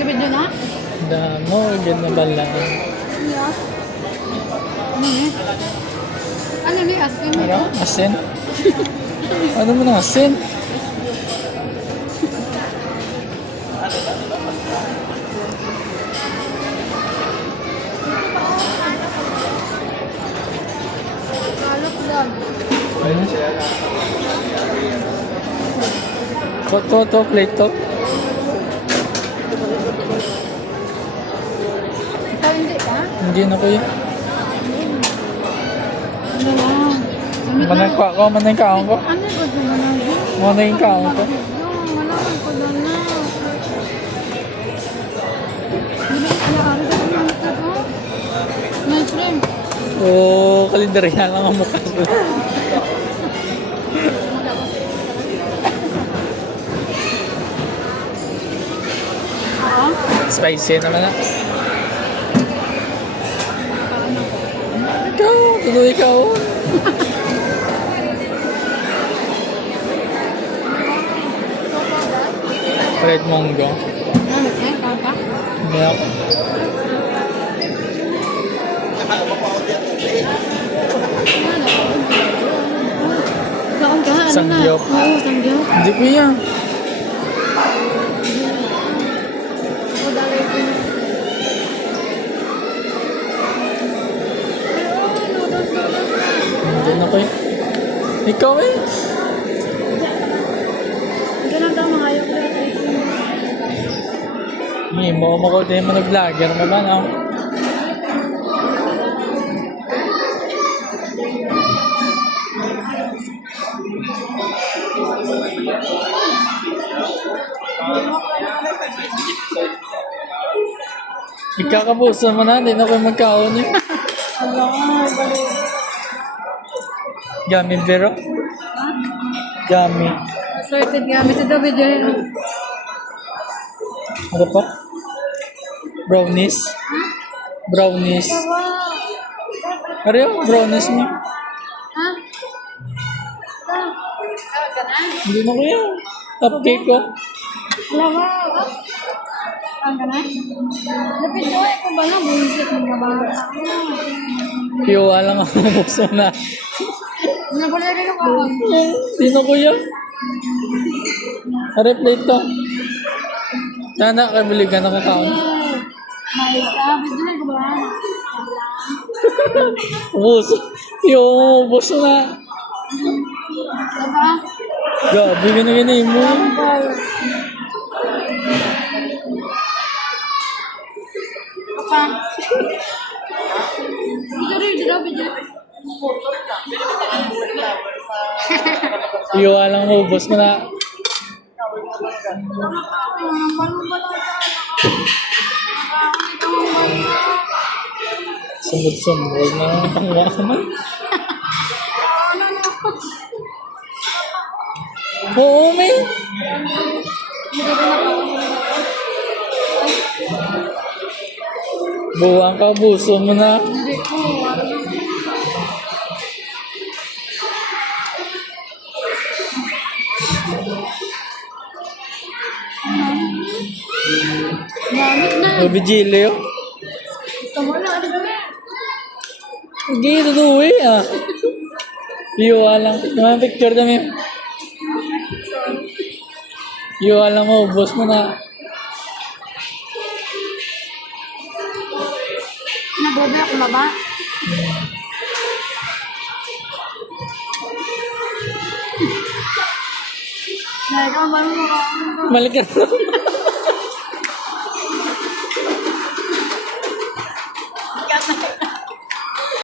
Gabi doon ha? Damo, ganyan na bala. Ano ni? Ano ni? Asking mo? Ano? Asin? Ano mo na asin? Kalap lang. Ano? To, plate to. Ikaw hindi ka? Hindi na kuya. Ano lang? Manang ka ako, manang kaon ko. Ano ko doon manang? Manang kaon ko. Malaman ko doon na. Hindi ko ari ka naman ito ko. May shrimp. Oo, kalendarya lang ang mukha ko. Spicy naman na. Ikaw, tuloy ikaw. Red Mongo. Ano eh? Kaka? Milk. Kaon ka? Ano na? Sangyup. Oo, sangyup. Hindi ko yan. O, dalay ko na. Hindi na ko yan. Ikaw eh. Ito lang daw mga ayaw ko na ito. Hindi mo ko din mo nag-vlogger mo ba no? Ikakabusan mo na, hindi na ko magkaon eh. Gummy pero? Gummy. Sorted gamit ito video yun. Ano pa? Brownies? Brownies. Ano yung brownies mo? Ha? Kaon ka na? Hindi na ko yan. Cupcake ko. Wala ba? Kaon ka na? Napito eh kung ba lang buwisit mo na ba? Piwa lang ako buso na. Nabala rin ako kaon. Hindi na ko yan. Ano plate to? Nana, kabili ka na kakaon. Mais ka? Bidyo ko ba? Buso. Yung buso na. Diba? Gabi, ganyan mo. Apa? Ito rin, ito rin, ito. Piwa lang mo, boss mo na. Sumod-sumod na ang tangwa naman. Oo, may. Buwang ka, buso mo na. Hindi ko. Gamit na. Vigilio. Gusto mo na, ano ba? Hindi, tutuwi ah. Piwa lang. Mga picture kami. Piwa lang mo, boss mo na. Nabobe ako baba. Nagawa mo ka. Malik ka na.